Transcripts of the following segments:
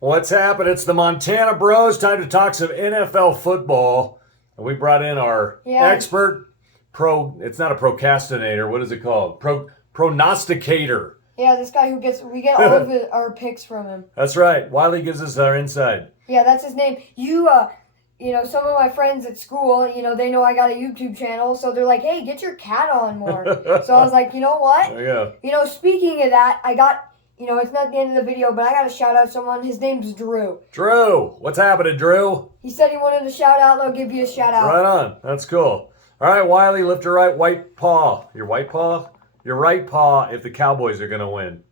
What's happening? It's the Montana Bros. Time to talk some NFL football. And we brought in our expert it's not a procrastinator. What is it called? Prognosticator. Yeah, this guy we get all of our picks from him. That's right. Wiley gives us our inside. Yeah, that's his name. Some of my friends at school, they know I got a YouTube channel, so they're like, hey, get your cat on more. So I was like, you know what? Yeah. Speaking of that, I got, it's not the end of the video, but I got to shout out someone. His name's Drew. Drew. What's happening, Drew? He said he wanted a shout out, and I'll give you a shout out. Right on. That's cool. All right, Wiley, lift your right paw. Your white paw? Your right paw if the Cowboys are going to win.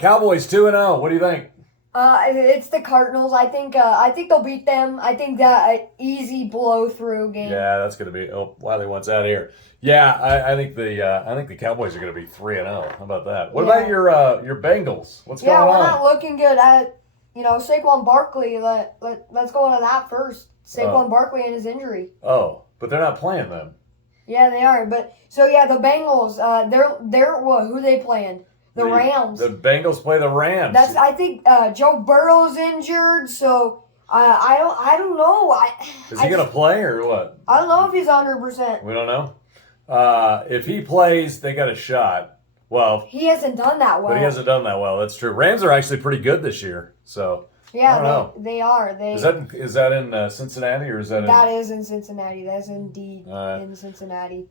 Cowboys 2-0. What do you think? It's the Cardinals. I think they'll beat them. I think that easy blow through game. Yeah, that's going to be. Oh, Wiley wants out of here. Yeah, I think the Cowboys are going to be 3-0. How about that? What about your Bengals? What's going on? Yeah, we're not looking good at Saquon Barkley. Let's go into that first. Saquon Barkley and his injury. Oh, but they're not playing them. Yeah, they are. But the Bengals. They're who they playing? The Rams. The Bengals play the Rams. I think Joe Burrow's injured, so I don't know. Is he gonna play or what? I don't know if he's 100%. We don't know. If he plays, they got a shot. Well, he hasn't done that well. But he hasn't done that well. That's true. Rams are actually pretty good this year. So yeah, they are. Is that in Cincinnati or is that? That is in Cincinnati. That's indeed in Cincinnati.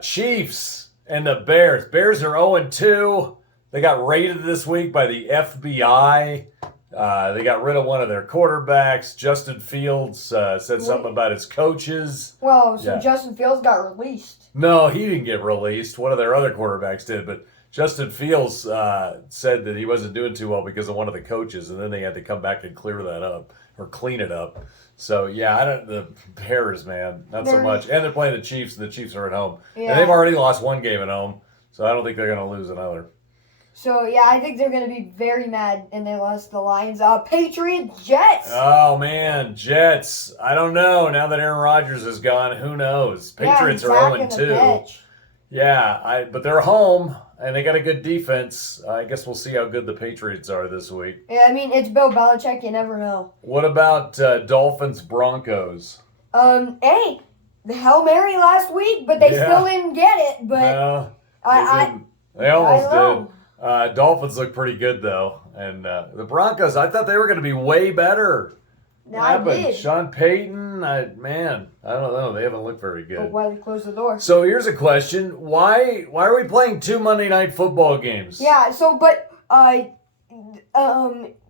Chiefs and the Bears. Bears are 0-2. They got raided this week by the FBI. They got rid of one of their quarterbacks. Justin Fields said something about his coaches. Well, Justin Fields got released. No, he didn't get released. One of their other quarterbacks did, but Justin Fields said that he wasn't doing too well because of one of the coaches, and then they had to come back and clear that up or clean it up. So the Bears, man, not so much. And they're playing the Chiefs, and the Chiefs are at home, and they've already lost one game at home, so I don't think they're going to lose another. So, I think they're going to be very mad, and they lost the Lions. Patriots, Jets. Oh, man, Jets. I don't know. Now that Aaron Rodgers is gone, who knows? Patriots are 0-2. Yeah, but they're home, and they got a good defense. I guess we'll see how good the Patriots are this week. Yeah, I mean, it's Bill Belichick. You never know. What about Dolphins, Broncos? Hey, the Hail Mary last week, but they still didn't get it. But no, they almost did. Dolphins look pretty good, though. And the Broncos, I thought they were going to be way better. I did. Sean Payton, I don't know. They haven't looked very good. But why they closed the door? So here's a question. Why are we playing 2 Monday night football games? Yeah,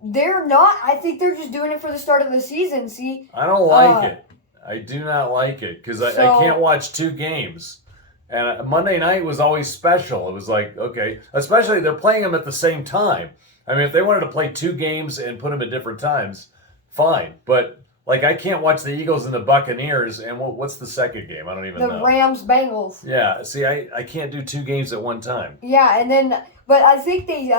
they're not. I think they're just doing it for the start of the season, see? I don't like it. I do not like it because I can't watch 2 games. And Monday night was always special. It was like, okay, especially they're playing them at the same time. I mean, if they wanted to play 2 games and put them at different times, fine. But, I can't watch the Eagles and the Buccaneers. And what's the second game? I don't even know. The Rams-Bengals. Yeah, see, I can't do 2 games at one time. Yeah, but I think they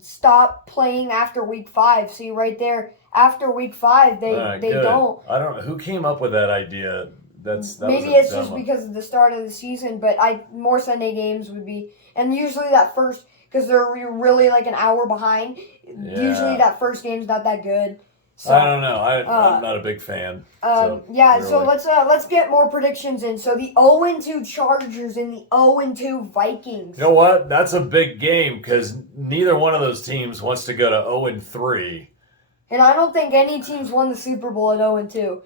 stopped playing after week 5. See, right there, after week 5, they don't. I don't know. Who came up with that idea? Maybe it's just because of the start of the season, but more Sunday games would be, and usually that first, because they're really an hour behind, usually that first game's not that good. So, I don't know. I'm not a big fan. So let's get more predictions in. So the 0-2 Chargers and the 0-2 Vikings. You know what? That's a big game because neither one of those teams wants to go to 0-3. And I don't think any teams won the Super Bowl at 0-2.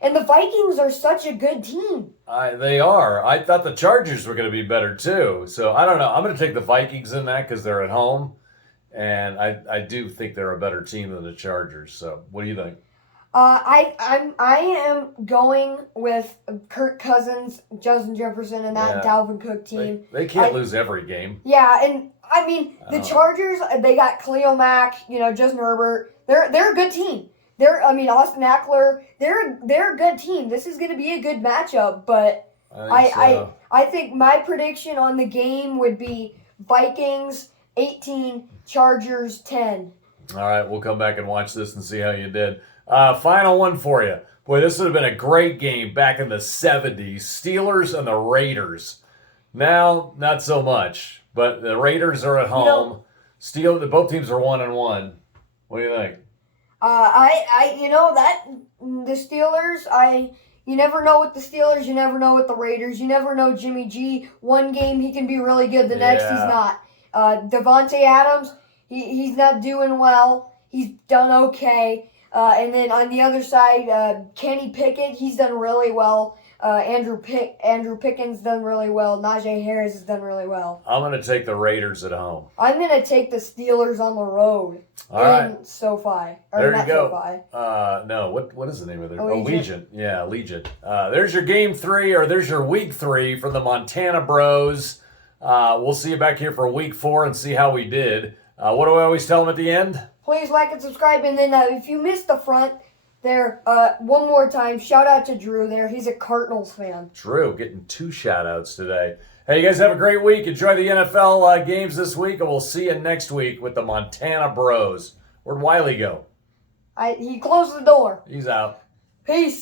And the Vikings are such a good team. They are. I thought the Chargers were going to be better too. So I don't know. I'm going to take the Vikings in that because they're at home. And I do think they're a better team than the Chargers. So what do you think? I am going with Kirk Cousins, Justin Jefferson, and that Dalvin Cook team. They can't lose every game. Yeah, and I mean the Chargers. They got Khalil Mack, Justin Herbert. They're a good team. Austin Eckler. They're a good team. This is going to be a good matchup. But I think my prediction on the game would be Vikings 18, Chargers 10. All right, we'll come back and watch this and see how you did. Final one for you. Boy, this would have been a great game back in the 70s. Steelers and the Raiders. Now, not so much. But the Raiders are at home. Both teams are 1-1. What do you think? You know that the Steelers. You never know with the Steelers. You never know with the Raiders. You never know Jimmy G. One game he can be really good. The next he's not. Devontae Adams. He's not doing well. He's done okay. And then on the other side, Kenny Pickett. He's done really well. Andrew Pickens done really well. Najee Harris has done really well. I'm going to take the Raiders at home. I'm going to take the Steelers on the road. All right. SoFi. Or There not you go. SoFi. No, what is the name of it? Allegiant. Yeah, Allegiant. There's your game 3, or there's your week 3 for the Montana Bros. We'll see you back here for week 4 and see how we did. What do I always tell them at the end? Please like and subscribe. And then if you missed the front there, one more time, shout out to Drew there. He's a Cardinals fan. Drew getting 2 shout-outs today. Hey, you guys have a great week. Enjoy the NFL games this week, and we'll see you next week with the Montana Bros. Where'd Wiley go? He closed the door. He's out. Peace.